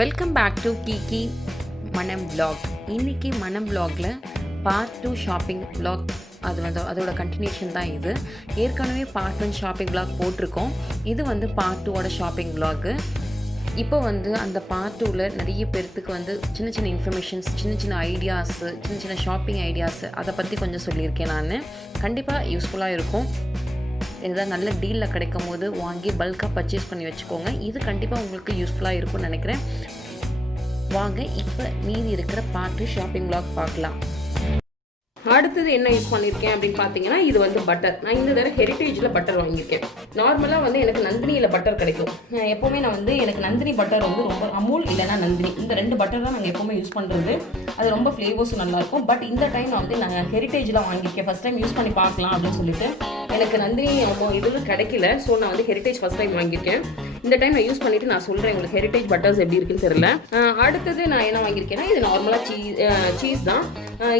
Welcome back to Kiki மனம் vlog. இன்றைக்கி மனம் vlogல பார்ட் 2 ஷாப்பிங் vlog அதோட கண்டினியூஷன் தான் இது. ஏற்கனவே பார்ட் 1 ஷாப்பிங் vlog போட்டிருக்கோம். இது பார்ட் 2ஓட ஷாப்பிங் vlog. இப்போ அந்த பார்ட் 2ல் நிறைய பேர்த்துக்கு சின்ன சின்ன இன்ஃபர்மேஷன்ஸ், சின்ன ஐடியாஸு, சின்ன ஷாப்பிங் ஐடியாஸு அதை பற்றி கொஞ்சம் சொல்லியிருக்கேன். நான் கண்டிப்பாக யூஸ்ஃபுல்லாக இருக்கும். ஏதாவது நல்ல டீலில் கிடைக்கும் போது வாங்கி பல்காக பர்ச்சேஸ் பண்ணி வச்சுக்கோங்க. இது கண்டிப்பாக உங்களுக்கு யூஸ்ஃபுல்லாக இருக்கும்னு நினைக்கிறேன். வாங்க இப்போ மீதி இருக்கிற பார்ட் 2 ஷாப்பிங் vlog பார்க்கலாம். அடுத்தது என்ன யூஸ் பண்ணியிருக்கேன் அப்படின்னு பார்த்தீங்கன்னா, இது பட்டர். நான் இந்த தடவை ஹெரிட்டேஜில் பட்டர் வாங்கியிருக்கேன். நார்மலாக எனக்கு நந்தினியில் பட்டர் கிடைக்கும். எப்போவுமே நான் எனக்கு நந்தினி பட்டர் ரொம்ப அமூல் இல்லைனா நந்தினி, இந்த 2 பட்டர் தான் நாங்கள் எப்போவுமே யூஸ் பண்ணுறது. அது ரொம்ப ஃப்ளேவர்ஸும் நல்லாயிருக்கும். பட் இந்த டைம் நான் ஹெரிட்டேஜில் வாங்கியிருக்கேன். ஃபஸ்ட் டைம் யூஸ் பண்ணி பார்க்கலாம் அப்படின்னு சொல்லிட்டு எனக்கு நந்தினி இது கிடைக்கல. ஸோ நான் ஹெரிட்டேஜ் ஃபஸ்ட் டைம் வாங்கியிருக்கேன். இந்த டைம் நான் யூஸ் பண்ணிவிட்டு நான் சொல்கிறேன் உங்களுக்கு ஹெரிட்டேஜ் பட்டர்ஸ் எப்படி இருக்குன்னு தெரியல. அடுத்தது நான் என்ன வாங்கியிருக்கேன்னா, இது நார்மலாக சீஸ் தான்.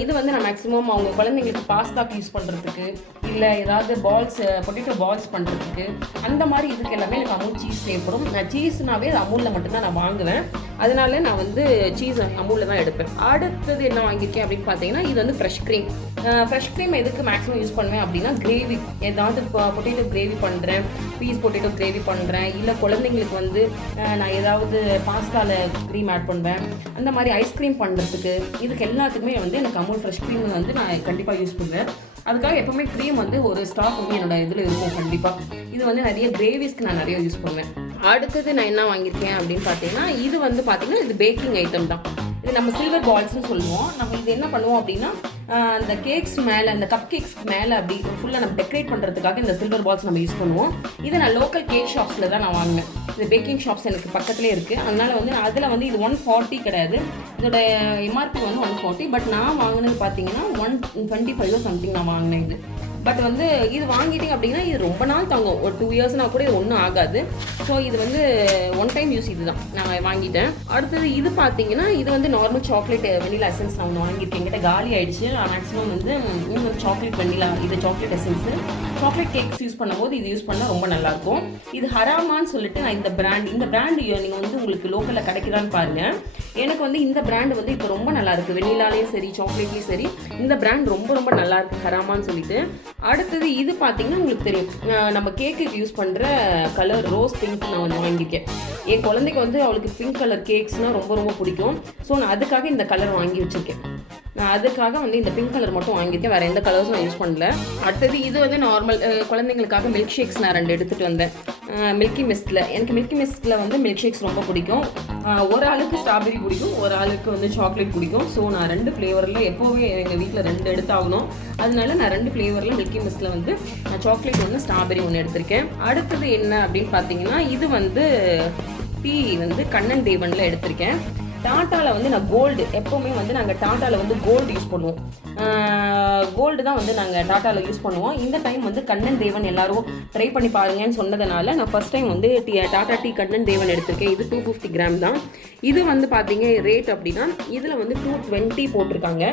இது நான் மேக்ஸிமம் அவங்க குழந்தைங்களுக்கு பாஸ்தாக்கு யூஸ் பண்ணுறதுக்கு, இல்லை ஏதாவது பொட்டேட்டோ பால்ஸ் பண்ணுறதுக்கு, அந்த மாதிரி இதுக்கு எல்லாமே எனக்கு அமூல் சீஸ் தேவைப்படும். நான் சீஸ்னாவே அது அமூலில் மட்டும்தான் நான் வாங்குவேன். அதனால நான் சீஸ் அமூலில் தான் எடுப்பேன். அடுத்தது என்ன வாங்கியிருக்கேன் அப்படின்னு பார்த்தீங்கன்னா, இது ஃப்ரெஷ் க்ரீம். ஃப்ரெஷ் க்ரீம் எதுக்கு மேக்ஸிமம் யூஸ் பண்ணுவேன் அப்படின்னா, கிரேவி ஏதாவது பொட்டேட்டோ கிரேவி பண்ணுறேன், பீஸ் பொட்டேட்டோ கிரேவி பண்ணுறேன், இல்லை குழந்தைங்களுக்கு நான் ஏதாவது பாஸ்தாவில் க்ரீம் ஆட் பண்ணுவேன், அந்த மாதிரி ஐஸ்கிரீம் பண்ணுறதுக்கு, இதுக்கு எல்லாத்துக்குமே எனக்கு அமூல் ஃப்ரெஷ் க்ரீம் நான் கண்டிப்பாக யூஸ் பண்ணுவேன். அதுக்காக எப்போவுமே க்ரீம் ஒரு ஸ்டாக் என்னோட இதில் இருக்கும் கண்டிப்பாக. இது நிறைய கிரேவிஸ்க்கு நான் நிறைய யூஸ் பண்ணுவேன். அடுத்தது நான் என்ன வாங்கியிருக்கேன் அப்படின்னு பார்த்தீங்கன்னா, இது பார்த்தீங்கன்னா இது பேக்கிங் ஐட்டம் தான். இது நம்ம சில்வர் பால்ஸ்ன்னு சொல்லுவோம். நம்ம இது என்ன பண்ணுவோம் அப்படின்னா, அந்த கேக்ஸ் மேலே, அந்த கப் கேக்ஸ்க்கு மேலே அப்படி ஃபுல்லாக நம்ம டெக்கரேட் பண்ணுறதுக்காக இந்த சில்வர் பால்ஸ் நம்ம யூஸ் பண்ணுவோம். இதை நான் லோக்கல் கேக் ஷாப்ஸில் தான் நான் வாங்கினேன். இது பேக்கிங் ஷாப்ஸ் எனக்கு பக்கத்துலேயே இருக்குது. அதனால் அதில் இது 140 கிடையாது. இதோட எம்ஆர்பி 140. பட் நான் வாங்கினது பார்த்தீங்கன்னா 125 சம்திங் நான் வாங்கினேன் இது. பட் இது வாங்கிட்டீங்க அப்படின்னா இது ரொம்ப நாள் தாங்கும். ஒரு 2 இயர்ஸ்னால் கூட இது ஒன்றும் ஆகாது. ஸோ இது ஒன் டைம் யூஸ் இது தான் நான் வாங்கிட்டேன். அடுத்தது இது பார்த்தீங்கன்னா, இது நார்மல் சாக்லேட் வெனிலா எசன்ஸ் நான் வாங்கியிருக்கேன். என்கிட்ட காலி ஆகிடுச்சு. மேக்ஸிமம் இது சாக்லேட் வெனிலா, இது chocolate essence. Chocolate cakes use பண்ணும்போது இது யூஸ் பண்ணால் ரொம்ப நல்லாயிருக்கும். இது ஹராமான்னு சொல்லிட்டு நான் இந்த பிராண்ட் நீங்கள் உங்களுக்கு லோக்கலில் கிடைக்குதான்னு பாருங்கள். எனக்கு இந்த பிராண்டு இப்போ ரொம்ப நல்லாயிருக்கு. வெனிலாலேயும் சரி, சாக்லேட்லேயும் சரி, இந்த பிராண்ட் ரொம்ப ரொம்ப நல்லாயிருக்கு, ஹராமான்னு சொல்லிட்டு. அடுத்தது இது பார்த்தீங்கன்னா உங்களுக்கு தெரியும், நம்ம கேக்குக்கு யூஸ் பண்ணுற கலர் ரோஸ் பிங்க் நான் வாங்கியிருக்கேன். என் குழந்தைக்கு அவளுக்கு பிங்க் கலர் கேக்ஸ்னால் ரொம்ப ரொம்ப பிடிக்கும். ஸோ நான் அதுக்காக இந்த கலர் வாங்கி வச்சுருக்கேன். நான் அதுக்காக இந்த பிங்க் கலர் மட்டும் வாங்கியிருக்கேன். வேறு எந்த கலர்ஸும் நான் யூஸ் பண்ணல. அடுத்தது இது நார்மல் குழந்தைங்களுக்காக மில்க் ஷேக்ஸ் நான் 2 எடுத்துகிட்டு வந்தேன். மில்கி மிஸ்ட்டில் எனக்கு மில்கி மிஸ்ட்டில் மில்க் ஷேக்ஸ் ரொம்ப பிடிக்கும். ஒரு ஆளுக்கு ஸ்ட்ராபெரி பிடிக்கும், ஒரு ஆளுக்கு சாக்லேட் பிடிக்கும். ஸோ நான் 2 ஃப்ளேவரில் எப்போவே எங்கள் வீட்டில் 2 எடுத்தாகணும். அதனால நான் 2 ஃப்ளேவரில் மில்கி மிஸ்ட்டில் நான் சாக்லேட் 1, ஸ்ட்ராபெரி 1 எடுத்திருக்கேன். அடுத்தது என்ன அப்படின்னு பார்த்தீங்கன்னா, இது டீ கண்ணன் தேவனில் எடுத்திருக்கேன். டாட்டாவில் நான் கோல்டு எப்போவுமே நாங்கள் டாட்டாவில் கோல்டு யூஸ் பண்ணுவோம். கோல்டு தான் நாங்கள் டாட்டாவில் யூஸ் பண்ணுவோம். இந்த டைம் கண்ணன் தேவன் எல்லாரும் ட்ரை பண்ணி பாருங்கன்னு சொன்னதுனால நான் first time tata tea Kannan தேவன் எடுத்திருக்கேன். இது 250 கிராம் தான். இது பார்த்தீங்க ரேட் அப்படின்னா இதில் 220 போட்டிருக்காங்க.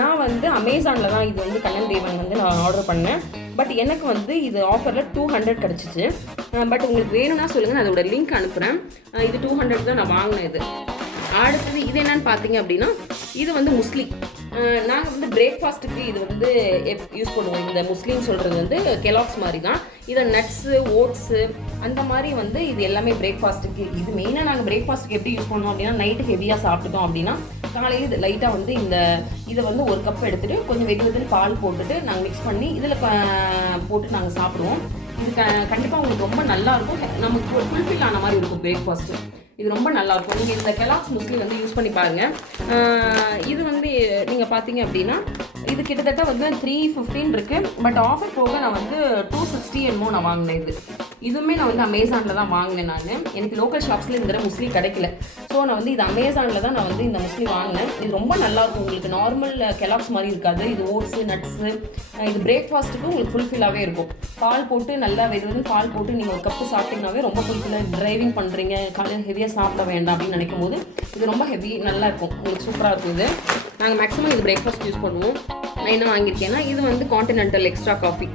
நான் அமேசானில் தான் இது கண்ணன் தேவன் நான் ஆர்டர் பண்ணேன். பட் எனக்கு இது ஆஃபரில் 200 கிடச்சிச்சு. பட் உங்களுக்கு வேணும்னா சொல்லுங்கள், நான் அதோட லிங்க் அனுப்புகிறேன். இது 200 தான் நான் வாங்கினேன். இது அடுத்தது இது என்னன்னு பார்த்தீங்க அப்படின்னா, இது முஸ்லி. நாங்கள் பிரேக்ஃபாஸ்ட்டுக்கு இது யூஸ் பண்ணுவோம். இந்த முஸ்லின்னு சொல்கிறது கெலாக்ஸ் மாதிரி தான். இதை நட்ஸு, ஓட்ஸு, அந்த மாதிரி இது எல்லாமே பிரேக்ஃபாஸ்ட்டுக்கு. இது மெயினாக நாங்கள் பிரேக்ஃபாஸ்ட்டுக்கு எப்படி யூஸ் பண்ணுவோம் அப்படின்னா, நைட்டு ஹெவியாக சாப்பிட்டுட்டோம் அப்படின்னா காலையில் இது லைட்டாக இதை 1 கப் எடுத்துகிட்டு கொஞ்சம் வெது பால் போட்டுட்டு நாங்கள் மிக்ஸ் பண்ணி இதில் போட்டு நாங்கள் சாப்பிடுவோம். இது கண்டிப்பாக உங்களுக்கு ரொம்ப நல்லாயிருக்கும். நமக்கு ஒரு ஃபுல்ஃபில் ஆன மாதிரி இருக்கும் பிரேக்ஃபாஸ்ட்டு. இது ரொம்ப நல்லாயிருக்கும். நீங்கள் இந்த கெலாக்ஸ் முஸ்லி யூஸ் பண்ணி பாருங்கள். இது நீங்கள் பார்த்தீங்க அப்படின்னா இது கிட்டத்தட்ட 315 இருக்குது. பட் ஆஃபர் போக நான் 260 என்னமோ நான் வாங்கினேன். இதுவுமே நான் அமேசானில் தான் வாங்கினேன். எனக்கு லோக்கல் ஷாப்ஸில் இந்த முஸ்லி கிடைக்கல. ஸோ நான் இது அமேசானில் தான் நான் இந்த முஸ்லி வாங்கினேன். இது ரொம்ப நல்லாயிருக்கும். உங்களுக்கு நார்மல் கெலாக்ஸ் மாதிரி இருக்காது. இது ஓட்ஸு, நட்ஸு, இது பிரேக்ஃபாஸ்ட்டுக்கு உங்களுக்கு ஃபுல்ஃபில்லாகவே இருக்கும். பால் போட்டு நல்லா வெது பால் போட்டு நீங்கள் 1 கப்பு சாப்பிட்டீங்கன்னாவே ரொம்ப ஃபுல்ஃபில்லாக. டிரைவிங் பண்ணுறீங்க, காலையில் ஹெவியாக சாப்பிட வேண்டாம் அப்படின்னு நினைக்கும் போது இது ரொம்ப நல்லாயிருக்கும். உங்களுக்கு சூப்பராக இருக்கும். இது நாங்கள் மேக்ஸிமம் இது பிரேக்ஃபாஸ்ட் யூஸ் பண்ணுவோம். நான் என்ன வாங்கியிருக்கேன்னா, இது கான்டினென்டல் எக்ஸ்ட்ரா காஃபி.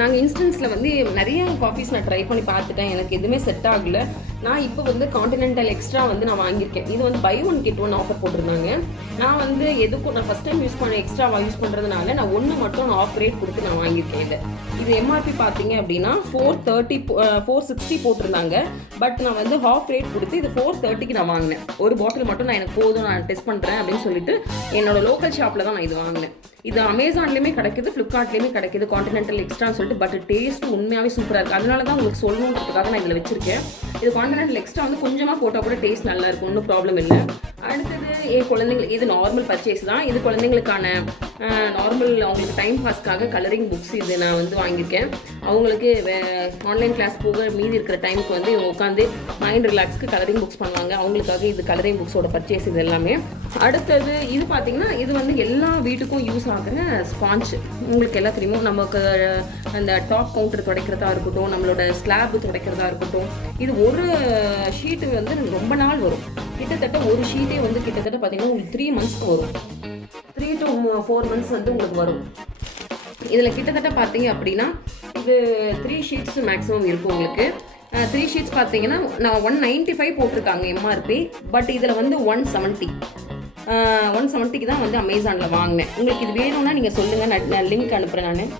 நாங்கள் இன்ஸ்டன்ஸில் நிறைய காஃபீஸ் நான் ட்ரை பண்ணி பார்த்துட்டேன். எனக்கு எதுவுமே செட் ஆகலை. நான் இப்போ வந்து கான்டினென்டல் எக்ஸ்ட்ரா வந்து நான் வாங்கியிருக்கேன். இது வந்து buy one get one offer போட்டிருந்தாங்க. நான் வந்து எதுக்கும் நான் ஃபஸ்ட் டைம் யூஸ் எக்ஸ்ட்ராவாக யூஸ் பண்ணுறதுனால நான் ஒன்று மட்டும் நான் ஆஃப் ரேட் கொடுத்து நான் வாங்கியிருக்கேன். இது எம்ஆர்பி பார்த்தீங்க அப்படின்னா 460 போட்டிருந்தாங்க. பட் நான் வந்து ஹாஃப் ரேட் கொடுத்து இது 430க்கு நான் வாங்கினேன். ஒரு பாட்டில் மட்டும் நான் எனக்கு போதும், நான் டெஸ்ட் பண்ணுறேன் அப்படின்னு சொல்லிட்டு என்னோட லோக்கல் ஷாப்பில் தான் நான் இது வாங்கினேன். இது அமேசான்லேயுமே கிடைக்குது, ஃப்ளிப்கார்ட்லேயுமே கிடைக்குது கான்டினென்டல் எக்ஸ்ட்ரான்னு சொல்லிட்டு. பட் டேஸ்ட் உண்மையாகவே சூப்பராக இருக்குது. அதனால தான் உங்களுக்கு சொல்லணுன்றதுக்காக நான் இதில் வச்சிருக்கேன். இது கான்டினென்டல் எக்ஸ்ட்ரா வந்து கொஞ்சமாக போட்டால் கூட டேஸ்ட் நல்லா இருக்கும், ஒன்றும் ப்ராப்ளம் இல்லை. அடுத்தது என் குழந்தைங்களுக்கு இது நார்மல் பர்ச்சேஸ் தான். இது குழந்தைங்களுக்கான நார்மல் அவங்களுக்கு டைம் பாஸ்க்காக கலரிங் புக்ஸ் இது நான் வந்து வாங்கியிருக்கேன். அவங்களுக்கு ஆன்லைன் கிளாஸ் போக மீதி இருக்கிற டைமுக்கு வந்து இவங்க உட்காந்து மைண்ட் ரிலாக்ஸ்க்கு கலரிங் புக்ஸ் பண்ணுவாங்க. அவங்களுக்காக இது கலரிங் புக்ஸோட பர்ச்சேஸ் இது எல்லாமே. அடுத்தது இது பார்த்தீங்கன்னா இது வந்து எல்லா வீட்டுக்கும் யூஸ் ஆகிற ஸ்பாஞ்ச். உங்களுக்கு எல்லாம் தெரியுமோ, நமக்கு அந்த டாப் கவுண்டர் துடைக்கிறதா இருக்கட்டும், நம்மளோட ஸ்லாப் துடைக்கிறதா இருக்கட்டும், இது ஒரு ஷீட்டு வந்து ரொம்ப நாள் வரும். கிட்டத்தட்ட ஒரு ஷீட்டே வந்து கிட்டத்தட்ட பார்த்தீங்கன்னா உங்களுக்கு 3 மந்த்ஸ்க்கு வரும். 3 to 4 மந்த்ஸ் வந்து உங்களுக்கு வரும். இதில் கிட்டத்தட்ட பார்த்தீங்க அப்படின்னா இது 3 ஷீட்ஸ் மேக்ஸிமம் இருக்கும் உங்களுக்கு. 3 ஷீட்ஸ் பார்த்தீங்கன்னா நான் 195 போட்டிருக்காங்க எம்ஆர்பி. பட் இதில் வந்து 170க்கு தான் வந்து அமேசானில் வாங்கினேன். உங்களுக்கு இது வேணும்னா நீங்கள் சொல்லுங்கள், நான் லிங்க் அனுப்புகிறேன். நான்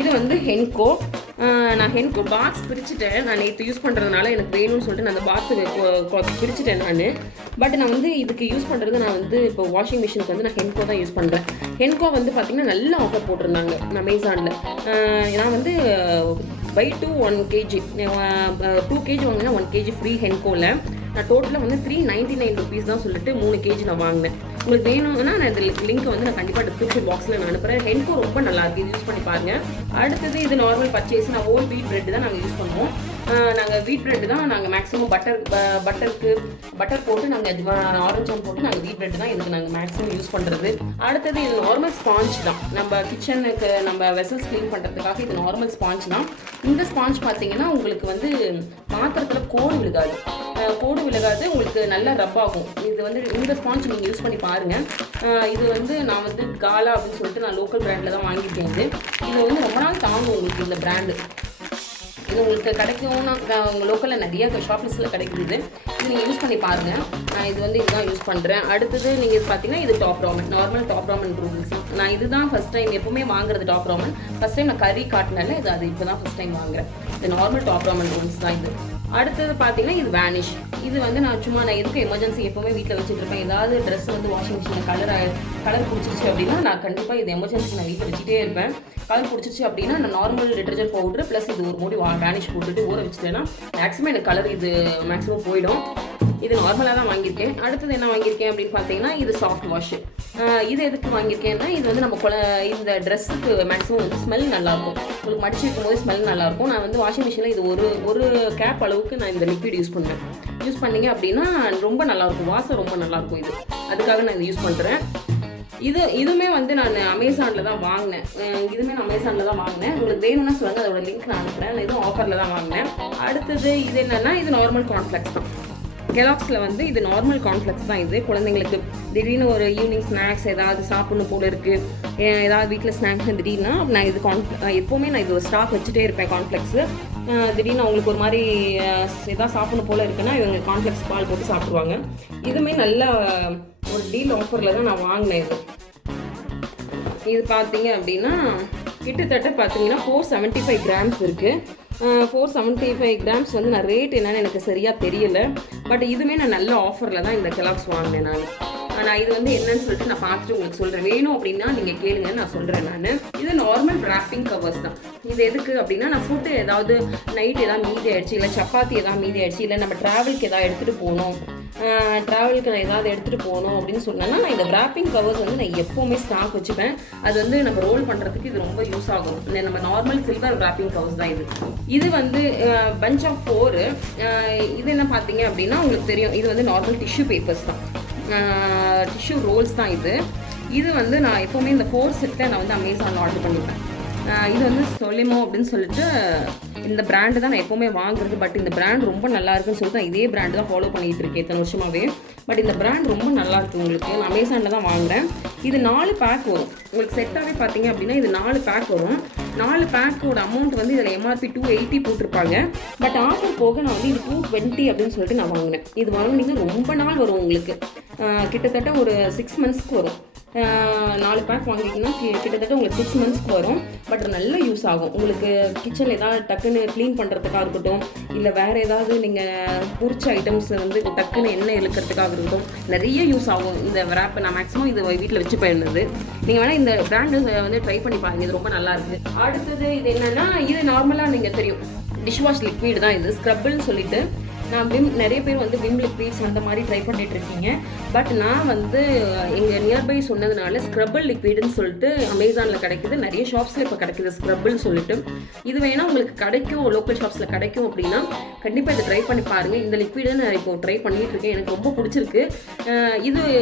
இது வந்து ஹென்கோ. நான் ஹென்கோ பாக்ஸ் பிரிச்சுட்டேன். நான் நேற்று யூஸ் பண்ணுறதுனால எனக்கு வேணும்னு சொல்லிட்டு நான் அந்த பாக்ஸை பிரிச்சுட்டேன் நான். பட் நான் வந்து இதுக்கு யூஸ் பண்ணுறது நான் வந்து இப்போ வாஷிங் மிஷினுக்கு வந்து நான் ஹென்கோ தான் யூஸ் பண்ணுறேன். ஹென்கோ வந்து பார்த்திங்கன்னா நல்ல ஆஃபர் போட்டிருந்தாங்க அமேசானில். நான் வந்து பை 2 1 kg 2 kg வாங்கினா 1 kg ஃப்ரீ ஹென்கோவில். நான் டோட்டலாக வந்து 399 rupees தான் சொல்லிட்டு 3 kg நான் வாங்கினேன். உங்களுக்கு வேணும்னா நான் இந்த லிங்க் வந்து நான் கண்டிப்பாக டிஸ்கிரிப்ஷன் பாக்ஸில் நான் அனுப்புகிறேன். ஹென்கோ ரொம்ப நல்லாயிருக்கு, இது யூஸ் பண்ணி பாருங்கள். அடுத்தது இது நார்மல் பர்ச்சேஸ். நான் ஹோல் வீட் பிரெட் தான் நாங்கள் யூஸ் பண்ணுவோம். நாங்கள் வீட் பிரெட் தான் நாங்கள் மேக்ஸிமம் பட்டர் போட்டு நாங்கள் ஆரஞ்ச் ஜாம் போட்டு நாங்கள் வீட் பிரெட் தான் இதுக்கு நாங்கள் மேக்ஸிமம் யூஸ் பண்ணுறது. அடுத்தது இது நார்மல் ஸ்பாஞ்ச் தான். நம்ம கிச்சனுக்கு நம்ம வெசல்ஸ் க்ளீன் பண்ணுறதுக்காக இது நார்மல் ஸ்பாஞ்ச் தான். இந்த ஸ்பாஞ்ச் பார்த்தீங்கன்னா உங்களுக்கு வந்து பாத்திரத்தில் கோடு விழுகாது, உங்களுக்கு நல்லா ரப் ஆகும். இது வந்து இந்த ஸ்பாஞ்ச் நீங்கள் யூஸ் பண்ணி பாருங்கள். இது வந்து நான் வந்து காலா அப்படின்னு சொல்லிட்டு நான் லோக்கல் பிராண்டில் தான் வாங்கியிருக்கேன். இது வந்து ரொம்ப நாள் தாங்கும் உங்களுக்கு இந்த பிராண்டு. இது உங்களுக்கு கிடைக்கும்னா உங்கள் லோக்கலில் நிறைய ஷாப்ஸில் கிடைக்குது. இது நீங்கள் யூஸ் பண்ணி பாருங்கள். நான் இது வந்து இதுதான் யூஸ் பண்ணுறேன். அடுத்தது நீங்கள் இது பார்த்தீங்கன்னா இது top Raman, normal top Raman rules. நான் இதுதான் ஃபஸ்ட் டைம் எப்போவுமே வாங்குறது டாப் ராமன். ஃபஸ்ட் டைம் நான் கறி காட்டினால அது இப்போ தான் ஃபஸ்ட் டைம் வாங்குறேன். இது நார்மல் டாப் ராமன் ரூல்ஸ் தான் இது. அடுத்தது பார்த்தீங்கன்னா இது வேனிஷ். இது வந்து நான் எதுக்கு எமர்ஜென்சி எப்போவுமே வீட்டில் வச்சுட்டு இருப்பேன். ஏதாவது ட்ரெஸ் வந்து வாஷிங் மிஷினில் கலர் பிடிச்சிருச்சு அப்படின்னா நான் கண்டிப்பாக இது எமர்ஜென்சி நான் வீட்டில் வச்சுட்டே இருப்பேன். கலர் பிடிச்சிருச்சு அப்படின்னா நான் நார்மல் டிட்டர்ஜென்ட் பவுடர் ப்ளஸ் இது ஒரு மூடி வேனிஷ் போட்டுட்டு ஊற வச்சுட்டேன்னா மேக்ஸிமம் எனக்கு கலர் இது மேக்ஸிமம் போயிடும். இது நார்மலாக தான் வாங்கியிருக்கேன். அடுத்தது என்ன வாங்கியிருக்கேன் அப்படின்னு பார்த்தீங்கன்னா இது சாஃப்ட் வாஷ். இது எதுக்கு வாங்கியிருக்கேன்னா இது வந்து நம்ம இந்த ட்ரெஸ்ஸுக்கு மேக்ஸிமம் வந்து ஸ்மெல் நல்லாயிருக்கும். உங்களுக்கு மடிச்சு வைக்கும் போது ஸ்மெல் நல்லாயிருக்கும். நான் வந்து வாஷிங் மிஷினில் இது ஒரு கேப் அளவுக்கு நான் இந்த லிக்விட் யூஸ் பண்ணேன். யூஸ் பண்ணிங்க அப்படின்னா ரொம்ப நல்லாயிருக்கும், வாசம் ரொம்ப நல்லாயிருக்கும். இது அதுக்காக நான் இதை யூஸ் பண்ணுறேன். இதுவுமே வந்து நான் அமேசானில் தான் வாங்கினேன். உங்களுக்கு வேணும்னா சொல்லுங்கள், அதோட லிங்க் நான் அனுப்புகிறேன். இதுவும் ஆஃபரில் தான் வாங்கினேன். அடுத்தது இது என்னென்னா இது நார்மல் கார்ன்ஃப்ளெக்ஸ் தான். கெலாக்ஸில் வந்து இது நார்மல் கார்ன்ஃப்ளெக்ஸ் தான். இது குழந்தைங்களுக்கு திடீர்னு ஒரு ஈவினிங் ஸ்நாக்ஸ் ஏதாவது சாப்பிடணும் போல இருக்குது, ஏதாவது வீட்டில் ஸ்நாக்ஸ் திடீர்னா நான் இது எப்போவுமே நான் இது ஸ்டாக் வச்சுட்டே இருப்பேன் கார்ன்ஃப்ளெக்ஸு. திடீர்னு அவங்களுக்கு ஒரு மாதிரி எதாவது சாப்பிடணும் போல் இருக்குன்னா இவங்க கார்ன்ஃப்ளெக்ஸ் பால் போட்டு சாப்பிடுவாங்க. இதுவுமே நல்ல ஒரு டீல் ஆஃபரில் தான் நான் வாங்கினேன். இது பார்த்தீங்க அப்படின்னா கிட்டத்தட்ட பார்த்தீங்கன்னா 475 grams இருக்குது. 475 grams வந்து நான் ரேட் என்னன்னு எனக்கு சரியாக தெரியல. பட் இதுவுமே நான் நல்ல ஆஃபரில் தான் இந்த கெலாக்ஸ் வாங்கினேன். நான் இது வந்து என்னன்னு சொல்லிட்டு நான் பார்த்துட்டு உங்களுக்கு சொல்கிறேன். வேணும் அப்படின்னா நீங்கள் கேளுங்க, நான் சொல்கிறேன். நான் இது நார்மல் ராப்பிங் கவர்ஸ் தான். இது எதுக்கு அப்படின்னா நான் ஃபுட்டு ஏதாவது நைட் ஏதாவது மீதி ஆயிடுச்சு, இல்லை சப்பாத்தி ஏதாவது மீதி ஆயிடுச்சு, இல்லை நம்ம ட்ராவலுக்கு ஏதாவது எடுத்துகிட்டு போகணும் அப்படின்னு சொன்னேன்னா நான் இந்த ராப்பிங் கவர்ஸ் வந்து நான் எப்போவுமே ஸ்டாக் வச்சுப்பேன். அது வந்து நம்ம ரோல் பண்ணுறதுக்கு இது ரொம்ப யூஸ் ஆகும். நம்ம நார்மல் சில்வர் ராப்பிங் கவர்ஸ் தான் இது வந்து பஞ்ச் ஆஃப் 4. இது என்ன பார்த்தீங்க அப்படின்னா உங்களுக்கு தெரியும், இது வந்து நார்மல் டிஷ்யூ பேப்பர்ஸ் தான், டிஷ்யூ ரோல்ஸ் தான். இது வந்து நான் எப்போவுமே இந்த 4 செட்டை நான் வந்து அமேசானில் ஆர்டர் பண்ணிப்பேன். இது வந்து சொலிமோ அப்படின்னு சொல்லிட்டு இந்த பிராண்டு தான் நான் எப்போவுமே வாங்குறது. பட் இந்த பிராண்ட் ரொம்ப நல்லா இருக்குன்னு சொல்லிட்டு நான் இதே பிராண்டு தான் ஃபாலோ பண்ணிகிட்டு இருக்கேன் இத்தனை வருஷமாகவே. பட் இந்த பிராண்ட் ரொம்ப நல்லா இருக்குது உங்களுக்கு. நான் அமேசானில் தான் வாங்குகிறேன். இது 4 பேக் வரும் உங்களுக்கு. செட்டாகவே பார்த்தீங்க அப்படின்னா இது 4 பேக் வரும். 4 பேக்கோட அமௌண்ட் வந்து இதில் எம்ஆர்பி 280 போட்டிருப்பாங்க. பட் ஆஃபர் போக நான் வந்து இது 220 அப்படின்னு சொல்லிட்டு நான் வாங்கினேன். இது வாங்கினீங்கன்னா ரொம்ப நாள் வரும் உங்களுக்கு. கிட்டத்தட்ட ஒரு 6 மந்த்ஸ்க்கு வரும். 4 பேக் வாங்கிட்டீங்கன்னா கிட்டத்தட்ட உங்களுக்கு 6 மந்த்ஸ்க்கு வரும். பட் நல்ல யூஸ் ஆகும் உங்களுக்கு. கிச்சனில் ஏதாவது டக்குன்னு க்ளீன் பண்ணுறதுக்காக இருக்கட்டும், இல்லை வேறு ஏதாவது நீங்கள் பொரிச்ச ஐட்டம்ஸ் வந்து டக்குன்னு எண்ணெய் இழுக்கிறதுக்காக இருக்கட்டும், நிறைய யூஸ் ஆகும் இந்த ரேப்பை. நான் மேக்ஸிமம் இது வீட்டில் வச்சு போயிருந்தது. நீங்கள் வேணால் இந்த பிராண்டு வந்து ட்ரை பண்ணி பாருங்கள். இது ரொம்ப நல்லா இருக்குது. அடுத்தது இது என்னென்னா, இது நார்மலாக நீங்கள் தெரியும் டிஷ் வாஷ் லிக்விட் தான் இது. ஸ்க்ரப்புன்னு சொல்லிட்டு நான் நிறைய பேர் வந்து விம் லிக்விட்ஸ் அந்த மாதிரி ட்ரை பண்ணிட்டு இருக்கீங்க. பட் நான் வந்து எங்கள் நியர்பை சொன்னதுனால ஸ்க்ரப்பிள் லிக்விட்னு சொல்லிட்டு அமேசானில் கிடைக்குது. நிறைய ஷாப்ஸில் இப்போ கிடைக்குது ஸ்க்ரப்பிள்னு சொல்லிட்டு. இது வேணால் உங்களுக்கு கிடைக்கும், லோக்கல் ஷாப்ஸில் கிடைக்கும் அப்படின்னா கண்டிப்பாக இதை ட்ரை பண்ணி பாருங்கள். இந்த லிக்விடை நான் இப்போ ட்ரை பண்ணிகிட்டு இருக்கேன். எனக்கு ரொம்ப பிடிச்சிருக்கு.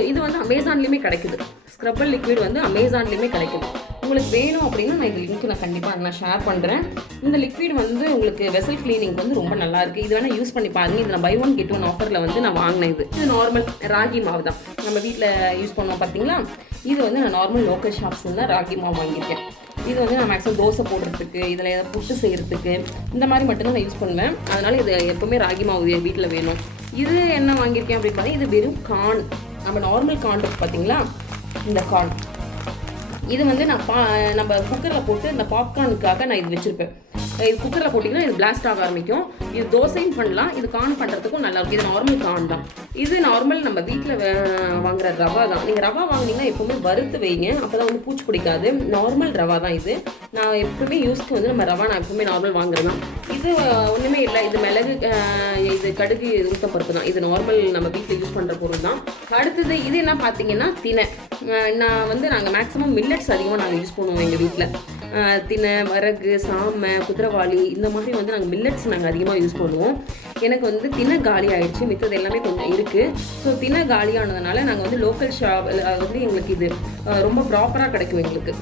இது வந்து அமேசான்லேயுமே கிடைக்குது. ஸ்க்ரப்பிள் லிக்விட் வந்து அமேசான்லேயுமே கிடைக்குது. உங்களுக்கு வேணும் அப்படின்னா நான் இந்த லிங்க் நான் கண்டிப்பாக நான் ஷேர் பண்ணுறேன். இந்த லிக்விட் வந்து உங்களுக்கு வெசல் கிளீனிங் வந்து ரொம்ப நல்லாயிருக்கு. இது வேணால் யூஸ் பண்ணி பாருங்கள். இது நான் பை 1 get 1 ஆஃபரில் வந்து நான் வாங்கினேன். இது நார்மல் ராகி மாவு தான் நம்ம வீட்டில் யூஸ் பண்ணுவோம் பார்த்தீங்களா. இது வந்து நான் நார்மல் லோக்கல் ஷாப்ஸில் தான் ராகி மாவு வாங்கியிருக்கேன். இது வந்து நான் மேக்ஸிமம் தோசை போடுறதுக்கு, இதில் ஏதாவது புட்டு செய்கிறதுக்கு இந்த மாதிரி மட்டும்தான் நான் யூஸ் பண்ணுவேன். அதனால் இது எப்போவுமே ராகி மாவு வீட்டில் வேணும். இது என்ன வாங்கியிருக்கேன் அப்படின்னு பார்த்தீங்கன்னா, இது வெறும் கார்ன். நம்ம நார்மல் கார்ன் இருக்குது பார்த்தீங்களா, இந்த கார்ன். இது வந்து நான் நம்ம குக்கரில் போட்டு இந்த பாப்கார்னுக்காக நான் இது வச்சுருப்பேன். இது குக்கரில் போட்டிங்கன்னா இது பிளாஸ்ட் ஆக ஆரம்பிக்கும். இது தோசையும் பண்ணலாம், இது கார்ன் பண்ணுறதுக்கும் நல்லாயிருக்கும். இது நார்மல் கார்ன் தான். இது நார்மல் நம்ம வீட்டில் வாங்குற ரவா தான். நீங்கள் ரவா வாங்கினீங்கன்னா எப்போவுமே வறுத்து வைங்க, அப்போ தான் வந்து பூச்சி பிடிக்காது. நார்மல் ரவா தான் இது. நான் எப்பவுமே யூஸ்க்கு வந்து நம்ம ரவா நான் எப்பவுமே நார்மல் வாங்குறது தான். இது ஒன்றுமே இல்லை. இது மிளகு, இது கடுகு, உளுத்தம் பருப்பு தான். இது நார்மல் நம்ம வீட்டில் யூஸ் பண்ணுற பொருள் தான். அடுத்தது இது என்ன பார்த்தீங்கன்னா தினை. நாங்கள் மேக்ஸிமம் மில்லட்ஸ் அதிகமாக நாங்கள் யூஸ் பண்ணுவோம் எங்கள் வீட்டில். தினை, வரகு, சாமை, குதிரைவாளி இந்த மாதிரி வந்து நாங்கள் மில்லட்ஸ் நாங்கள் அதிகமாக யூஸ் பண்ணுவோம். எனக்கு வந்து தினை காலி ஆகிடுச்சு, மித்தது எல்லாமே கொஞ்சம் இருக்குது. ஸோ தினை காலியானதுனால நாங்கள் வந்து லோக்கல் ஷாப் வந்து எங்களுக்கு இது ரொம்ப ப்ராப்பராக கிடைக்கும். எங்களுக்கு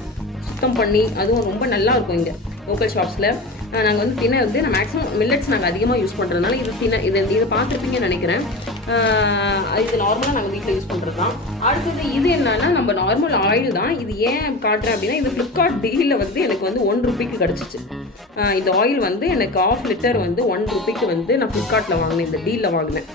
சுத்தம் பண்ணி அதுவும் ரொம்ப நல்லா இருக்கும். இங்கே லோக்கல் ஷாப்ஸில் நாங்கள் வந்து தினை வந்து நான் மேக்ஸிமம் மில்லட்ஸ் நாங்கள் அதிகமாக யூஸ் பண்ணுறதுனால இது தினை இதை பார்த்துருப்பீங்கன்னு நினைக்கிறேன். இது நார்மலாக நாங்கள் வீட்டில் யூஸ் பண்ணுறது தான். அடுத்தது இது என்னன்னா, நம்ம நார்மல் ஆயில் தான். இது ஏன் காட்டுறேன் அப்படின்னா, இது ஃப்ளிப்கார்ட் டீலில் வந்து எனக்கு வந்து 1 ரூபாய்க்கு கிடச்சிச்சு. இந்த ஆயில் வந்து எனக்கு 1/2 லிட்டர் வந்து 1 ரூபாய்க்கு வந்து நான் ஃப்ளிப்கார்ட்டில் வாங்கினேன். இந்த டீலில் வாங்கினேன்.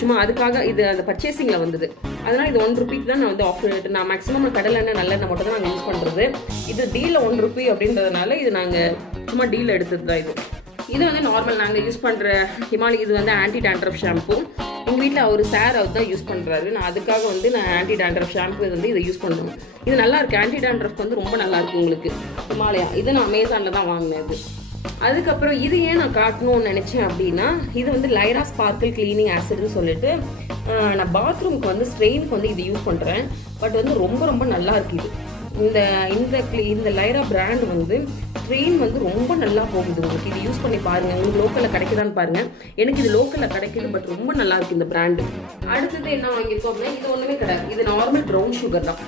சும்மா அதுக்காக இது அந்த பர்ச்சேசிங்கில் வந்தது. அதனால் இது 1 ரூபாய்க்கு தான் நான் வந்து ஆஃபர் லிட்டர். நான் மேக்ஸிமம் கடலெண்ணெய் நல்லெண்ணெய் மட்டும் தான் நாங்கள் யூஸ் பண்ணுறது. இது டீலில் 1 ரூபாய் அப்படின்றதுனால இது நாங்கள் சும்மா டீலில் எடுத்தது தான். இது வந்து நார்மல் நாங்கள் யூஸ் பண்ணுற ஹிமாலி. இது வந்து ஆன்டி டேண்ட்ரஃப் ஷாம்பு. எங்கள் வீட்டில் அவர் தான் யூஸ் பண்ணுறாரு. நான் அதுக்காக வந்து நான் ஆன்டி டேண்ட்ரஃப் ஷாம்பு வந்து இதை யூஸ் பண்ணுவேன். இது நல்லாயிருக்கு. ஆன்டி டேண்ட்ரஃப் வந்து ரொம்ப நல்லாயிருக்கு உங்களுக்கு. ஹிமாலயா இது நான் அமேசானில் தான் வாங்கினேன். அதுக்கப்புறம் இது ஏன் நான் காட்டணும்னு நினச்சேன் அப்படின்னா, இது வந்து லைரா ஸ்பார்க்கிள் கிளீனிங் ஆசிட்னு சொல்லிட்டு நான் பாத்ரூமுக்கு வந்து ஸ்ட்ரெயினுக்கு வந்து இது யூஸ் பண்ணுறேன். பட் வந்து ரொம்ப ரொம்ப நல்லா இருக்குது. இந்த லைரா பிராண்ட் வந்து ஸ்ட்ரெயின் வந்து ரொம்ப நல்லா போகுது உங்களுக்கு. இது யூஸ் பண்ணி பாருங்கள். உங்களுக்கு லோக்கலில் கிடைக்குதான்னு பாருங்கள். எனக்கு இது லோக்கலில் கிடைக்குது. பட் ரொம்ப நல்லா இருக்குது இந்த பிராண்டு. அடுத்தது என்ன வாங்கியிருக்கோம் அப்படின்னா, இது ஒன்றுமே கிடையாது. இது நார்மல் ப்ரௌன் சுகர் தான்.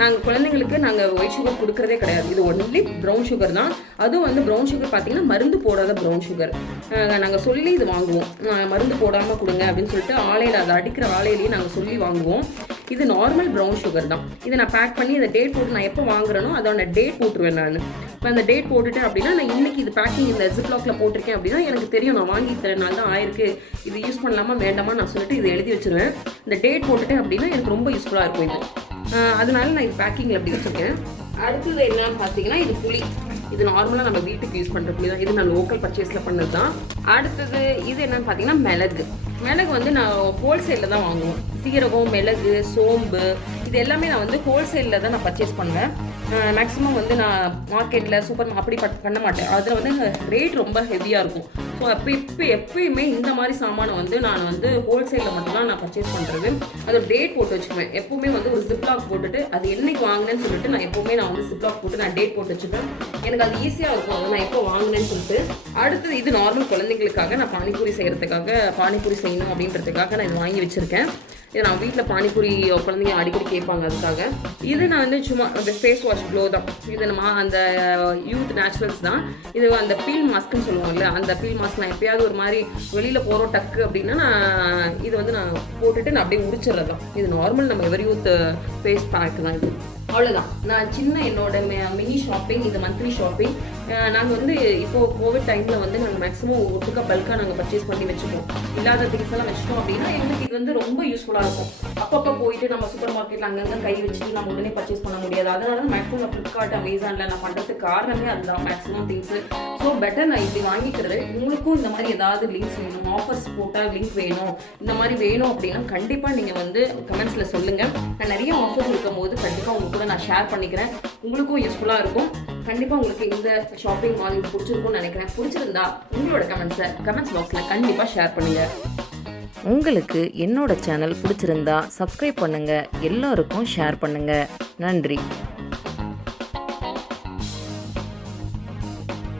நாங்கள் குழந்தைங்களுக்கு நாங்கள் ஒயிட் சுகர் கொடுக்குறதே கிடையாது. இது ஒன்லி ப்ரௌன் சுகர் தான். அதுவும் வந்து ப்ரௌன் சுகர் பார்த்தீங்கன்னா மருந்து போடாத ப்ரௌன் சுகர். நாங்கள் சொல்லி இது வாங்குவோம். மருந்து போடாமல் கொடுங்க அப்படின்னு சொல்லிட்டு ஆலையில், அதை அடிக்கிற ஆலையிலேயே நாங்கள் சொல்லி வாங்குவோம். இது நார்மல் ப்ரௌன் சுகர் தான். இதை நான் பேக் பண்ணி இந்த டேட் போட்டு நான் எப்போ வாங்குறேனோ அதோட டேட் போட்டுருவேன். நான் இப்போ அந்த டேட் போட்டுட்டேன் அப்படின்னா, நான் இன்றைக்கி இது பேக்கிங் இந்த ஜிப்லாக்ல போட்டிருக்கேன் அப்படின்னா எனக்கு தெரியும். நான் வாங்கி தரேன் நாள் தான் ஆயிருக்கு, இது யூஸ் பண்ணலாமா வேண்டாமா நான் சொல்லிட்டு இதை எழுதி வச்சுருவேன். இந்த டேட் போட்டுட்டேன் அப்படின்னா எனக்கு ரொம்ப யூஸ்ஃபுல்லாக இருக்கும் இது. அதனால நான் இது பேக்கிங்கில் அப்படி வச்சுருக்கேன். அடுத்தது என்னன்னு பார்த்தீங்கன்னா, இது புளி. இது நார்மலாக நம்ம வீட்டுக்கு யூஸ் பண்ணுற புளி தான். இது நான் லோக்கல் பர்ச்சேஸில் பண்ணது தான். அடுத்தது இது என்னன்னு பார்த்தீங்கன்னா, மிளகு வந்து நான் ஹோல்சேலில் தான் வாங்குவேன். சீரகம், மிளகு, சோம்பு இது எல்லாமே நான் வந்து ஹோல்சேலில் தான் நான் பர்ச்சேஸ் பண்ணுவேன். மேக்ஸிமம் வந்து நான் மார்க்கெட்டில் சூப்பர் அப்படி பண்ண மாட்டேன். அதில் வந்து ரேட் ரொம்ப ஹெவியாக இருக்கும். ஸோ எப்பயுமே இந்த மாதிரி சாமானை வந்து நான் வந்து ஹோல்சேலில் மட்டும்தான் நான் பர்ச்சேஸ் பண்ணுறது. அதோட டேட் போட்டு வச்சுக்குவேன். எப்பவுமே வந்து ஒரு ஜிப்லாக் போட்டுட்டு அது என்னைக்கு வாங்கினேன்னு சொல்லிட்டு நான் எப்பவுமே நான் வந்து ஜிப்லாக் போட்டு நான் டேட் போட்டு வச்சுப்பேன். எனக்கு அது ஈஸியாக இருக்கும். அதை நான் எப்போ வாங்கினேன்னு சொல்லிட்டு. அடுத்தது இது நார்மல் குழந்தைங்களுக்காக நான் பானிபூரி செய்யணும் அப்படின்றதுக்காக நான் இது வாங்கி வச்சுருக்கேன். இது நான் வீட்டில் பானிபூரி குழந்தைங்க அடிக்கடி கேட்பாங்க. அதுக்காக இது நான் வந்து சும்மா அந்த ஃபேஸ் வாஷ் க்ளோ தான். இது நம்ம அந்த யூத் நேச்சுரல்ஸ் தான். இது அந்த பீல் மாஸ்க்குன்னு சொல்லுவாங்கல்ல, அந்த பீல் மாஸ்க் நான் எப்பயாவது ஒரு மாதிரி வெளியில் போகிறோம் டக்கு அப்படின்னா நான் இது வந்து நான் போட்டுட்டு நான் அப்படியே உரிச்சிடுறது தான். இது நார்மல் நம்ம எவர் யூத் ஃபேஸ் பேக் தான் இது. அவ்வளோதான். நான் சின்ன என்னோட மினி ஷாப்பிங், இது மந்த்லி ஷாப்பிங். நாங்கள் வந்து இப்போது கோவிட் டைமில் வந்து நாங்கள் மேக்ஸிமம் ஒட்டுக்கா பல்காக நாங்கள் பர்ச்சேஸ் பண்ணி வச்சுப்போம். இல்லாத திங்ஸ் எல்லாம் வச்சிட்டோம் அப்படின்னா எங்களுக்கு இது வந்து ரொம்ப யூஸ்ஃபுல்லாக இருக்கும். அப்பப்போ போயிட்டு நம்ம சூப்பர் மார்க்கெட்டில் அங்கங்கே கை வச்சுட்டு நம்ம உடனே பர்ச்சேஸ் பண்ண முடியாது. அதனால தான் மேக்ஸிமம் நான் ஃப்ளிப்கார்ட், அமேசானில் நான் பண்ணுறதுக்கு காரணமே அதுதான், மேக்ஸிமம் திங்ஸு. ஸோ பெட்டர் நான் இப்படி வாங்கிக்கிறது. உங்களுக்கும் இந்த மாதிரி ஏதாவது லிங்க்ஸ் வேணும், ஆஃபர்ஸ் போட்டால் லிங்க் வேணும், இந்த மாதிரி வேணும் அப்படின்னா கண்டிப்பாக நீங்கள் வந்து கமெண்ட்ஸில் சொல்லுங்கள். நான் நிறைய ஆஃபர்ஸ் இருக்கும் போது கண்டிப்பாக உங்களுக்கு கூட நான் ஷேர் பண்ணிக்கிறேன். உங்களுக்கும் யூஸ்ஃபுல்லாக இருக்கும். கண்டிப்பாக உங்களுக்கு இந்த ஷாப்பிங் மால் இது பிடிச்சிருக்கும்னு நினைக்கிறேன். பிடிச்சிருந்தா உங்களோட கமெண்ட்ஸ் பாக்ஸில் கண்டிப்பாக ஷேர் பண்ணுங்கள். உங்களுக்கு என்னோட சேனல் பிடிச்சிருந்தா சப்ஸ்கிரைப் பண்ணுங்கள், எல்லோருக்கும் ஷேர் பண்ணுங்கள். நன்றி.